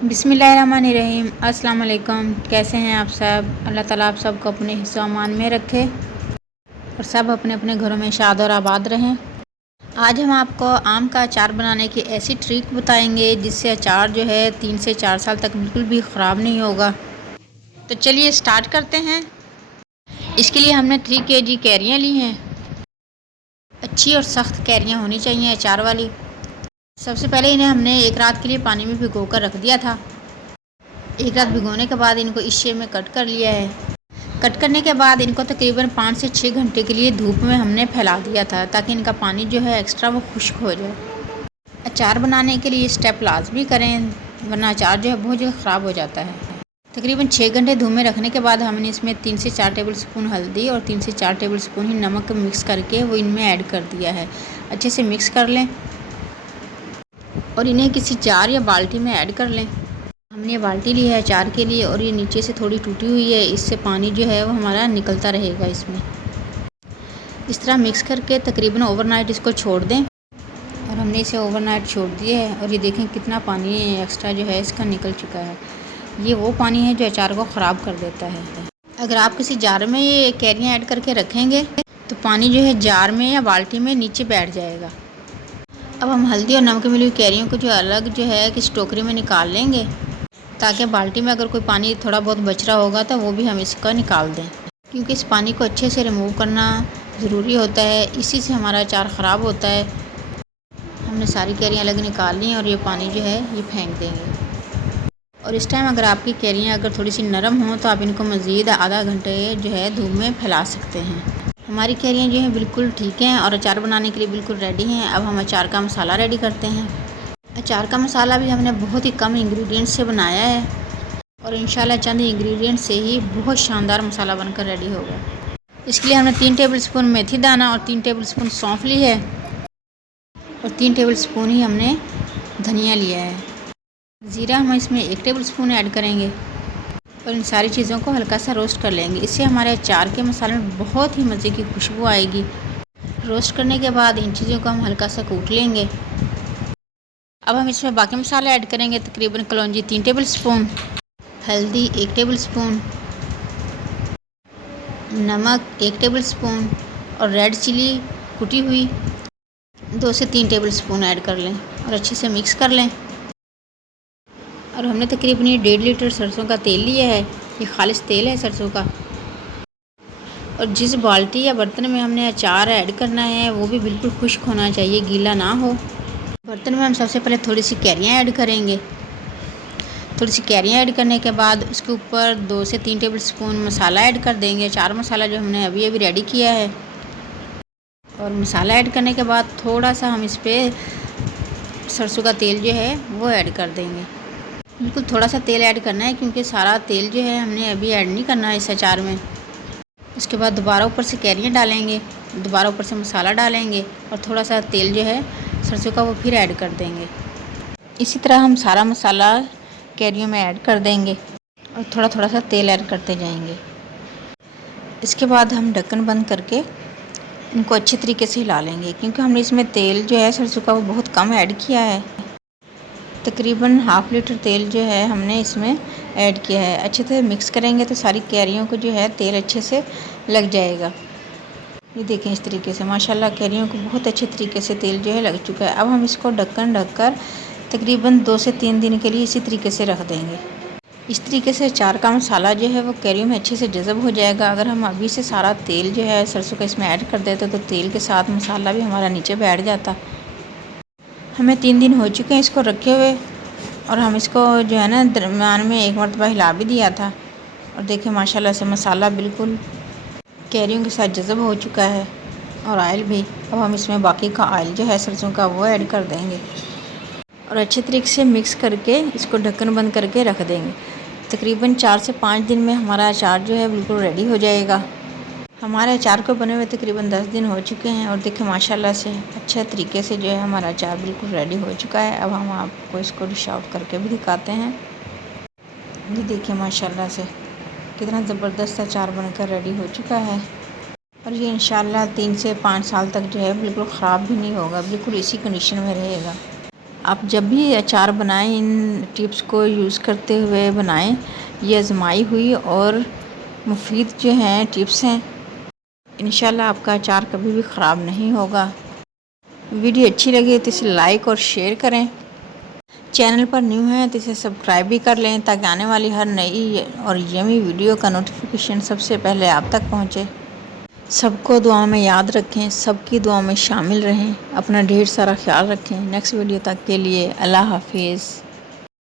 बिस्मिल्लाहिर्रहमानिर्रहीम। अस्सलाम वालेकुम। कैसे हैं आप सब? अल्लाह ताला आप सबको अपने हिस्सों अमान में रखे और सब अपने अपने घरों में शाद और आबाद रहें। आज हम आपको आम का अचार बनाने की ऐसी ट्रिक बताएंगे जिससे अचार जो है 3 से 4 साल तक बिल्कुल भी ख़राब नहीं होगा। तो चलिए स्टार्ट करते हैं। इसके लिए हमने 3 kg कैरियाँ ली हैं। अच्छी और सख्त कैरियाँ होनी चाहिए अचार वाली। सबसे पहले इन्हें हमने एक रात के लिए पानी में भिगो कर रख दिया था। एक रात भिगोने के बाद इनको इस शेप में कट कर लिया है। कट करने के बाद इनको तकरीबन 5 से 6 घंटे के लिए धूप में हमने फैला दिया था ताकि इनका पानी जो है एक्स्ट्रा वो खुश्क हो जाए। अचार बनाने के लिए स्टेप लाजमी करें वरना अचार जो है बहुत जल्द ख़राब हो जाता है। तकरीबन 6 घंटे धूप में रखने के बाद हमने इसमें 3 से 4 टेबल स्पून हल्दी और 3 से 4 टेबल स्पून ही नमक मिक्स करके वो इनमें ऐड कर दिया है। अच्छे से मिक्स कर लें और इन्हें किसी जार या बाल्टी में ऐड कर लें। हमने ये बाल्टी ली है अचार के लिए और ये नीचे से थोड़ी टूटी हुई है, इससे पानी जो है वो हमारा निकलता रहेगा इसमें। इस तरह मिक्स करके तकरीबन ओवरनाइट इसको छोड़ दें और हमने इसे ओवरनाइट छोड़ दिया है और ये देखें कितना पानी एक्स्ट्रा जो है इसका निकल चुका है। ये वो पानी है जो अचार को ख़राब कर देता है। अगर आप किसी जार में ये कैरियाँ ऐड करके रखेंगे तो पानी जो है जार में या बाल्टी में नीचे बैठ जाएगा। अब हम हल्दी और नमक मिली हुई कैरियों को जो अलग जो है किसी टोकरी में निकाल लेंगे ताकि बाल्टी में अगर कोई पानी थोड़ा बहुत बच रहा होगा तो वो भी हम इसका निकाल दें, क्योंकि इस पानी को अच्छे से रिमूव करना ज़रूरी होता है। इसी से हमारा अचार ख़राब होता है। हमने सारी कैरियाँ अलग निकाल ली और ये पानी जो है ये फेंक देंगे। और इस टाइम अगर आपकी कैरियाँ अगर थोड़ी सी नरम हों तो आप इनको मज़ीद आधा घंटे जो है धूप में फैला सकते हैं। हमारी कैरियाँ जो हैं बिल्कुल ठीक हैं और अचार बनाने के लिए बिल्कुल रेडी हैं। अब हम अचार का मसाला रेडी करते हैं। अचार का मसाला भी हमने बहुत ही कम इंग्रेडिएंट्स से बनाया है और इंशाल्लाह चंद इंग्रेडिएंट्स से ही बहुत शानदार मसाला बनकर रेडी होगा। इसके लिए हमने 3 टेबल स्पून मेथी दाना और 3 टेबल स्पून सौंफ ली है और 3 टेबल स्पून ही हमने धनिया लिया है। ज़ीरा हम इसमें 1 टेबल स्पून ऐड करेंगे और इन सारी चीज़ों को हल्का सा रोस्ट कर लेंगे। इससे हमारे अचार के मसाले में बहुत ही मज़े की खुशबू आएगी। रोस्ट करने के बाद इन चीज़ों को हम हल्का सा कूट लेंगे। अब हम इसमें बाकी मसाले ऐड करेंगे। तकरीबन कलौंजी 3 टेबल स्पून, हल्दी 1 टेबल स्पून, नमक 1 टेबल स्पून और रेड चिली कुटी हुई 2 से 3 टेबल स्पून ऐड कर लें और अच्छे से मिक्स कर लें। और हमने तकरीबन ये 1.5 लीटर सरसों का तेल लिया है। ये खालिश तेल है सरसों का। और जिस बाल्टी या बर्तन में हमने अचार ऐड करना है वो भी बिल्कुल खुश्क होना चाहिए, गीला ना हो। बर्तन में हम सबसे पहले थोड़ी सी कैरियाँ ऐड करेंगे। थोड़ी सी कैरियाँ ऐड करने के बाद उसके ऊपर 2 से 3 टेबल स्पून मसाला ऐड कर देंगे, अचार मसाला जो हमने अभी अभी रेडी किया है। और मसाला ऐड करने के बाद थोड़ा सा हम इस पर सरसों का तेल जो है वो ऐड कर देंगे। बिल्कुल थोड़ा सा तेल ऐड करना है क्योंकि सारा तेल जो है हमने अभी ऐड नहीं करना है इस अचार में। उसके बाद दोबारा ऊपर से कैरियाँ डालेंगे, दोबारा ऊपर से मसाला डालेंगे और थोड़ा सा तेल जो है सरसों का वो फिर ऐड कर देंगे। इसी तरह हम सारा मसाला कैरियों में ऐड कर देंगे और थोड़ा थोड़ा सा तेल ऐड करते जाएंगे। इसके बाद हम ढक्कन बंद करके इनको अच्छे तरीके से हिला लेंगे क्योंकि हमने इसमें तेल जो है सरसों का वो बहुत कम ऐड किया है। तकरीबन ½ लीटर तेल जो है हमने इसमें ऐड किया है। अच्छे से मिक्स करेंगे तो सारी कैरियों को जो है तेल अच्छे से लग जाएगा। ये देखें इस तरीके से माशाल्लाह कैरियों को बहुत अच्छे तरीके से तेल जो है लग चुका है। अब हम इसको ढक्कन ढककर तकरीबन 2 से 3 दिन के लिए इसी तरीके से रख देंगे। इस तरीके से अचार का मसाला जो है वो कैरियों में अच्छे से जज़ब हो जाएगा। अगर हम अभी से सारा तेल जो है सरसों का इसमें ऐड कर देते तो तेल के साथ मसाला भी हमारा नीचे बैठ जाता। हमें 3 दिन हो चुके हैं इसको रखे हुए और हम इसको जो है ना दरमियान में एक मरतबा हिला भी दिया था। और देखें माशाल्लाह से मसाला बिल्कुल कैरियों के साथ जज़ब हो चुका है और ऑयल भी। अब हम इसमें बाकी का ऑयल जो है सरसों का वो ऐड कर देंगे और अच्छे तरीके से मिक्स करके इसको ढक्कन बंद करके रख देंगे। तकरीबन 4 से 5 दिन में हमारा अचार जो है बिल्कुल रेडी हो जाएगा। हमारे अचार को बने हुए तकरीबन 10 दिन हो चुके हैं और देखें माशाल्लाह से अच्छे तरीके से जो है हमारा अचार बिल्कुल रेडी हो चुका है। अब हम आपको इसको डिश आउट करके भी दिखाते हैं। ये देखिए माशाल्लाह से कितना ज़बरदस्त अचार बनकर रेडी हो चुका है और ये इंशाल्लाह 3 से 5 साल तक जो है बिल्कुल ख़राब भी नहीं होगा, बिल्कुल इसी कंडीशन में रहेगा। आप जब भी अचार बनाएं इन टिप्स को यूज़ करते हुए बनाएं। ये आजमाई हुई और मुफीद जो हैं टिप्स हैं। इंशाल्लाह आपका अचार कभी भी ख़राब नहीं होगा। वीडियो अच्छी लगी तो इसे लाइक और शेयर करें। चैनल पर न्यू हैं तो इसे सब्सक्राइब भी कर लें ताकि आने वाली हर नई और यमी वीडियो का नोटिफिकेशन सबसे पहले आप तक पहुंचे। सबको दुआ में याद रखें, सबकी दुआ में शामिल रहें, अपना ढेर सारा ख्याल रखें। नेक्स्ट वीडियो तक के लिए अल्लाह हाफिज़।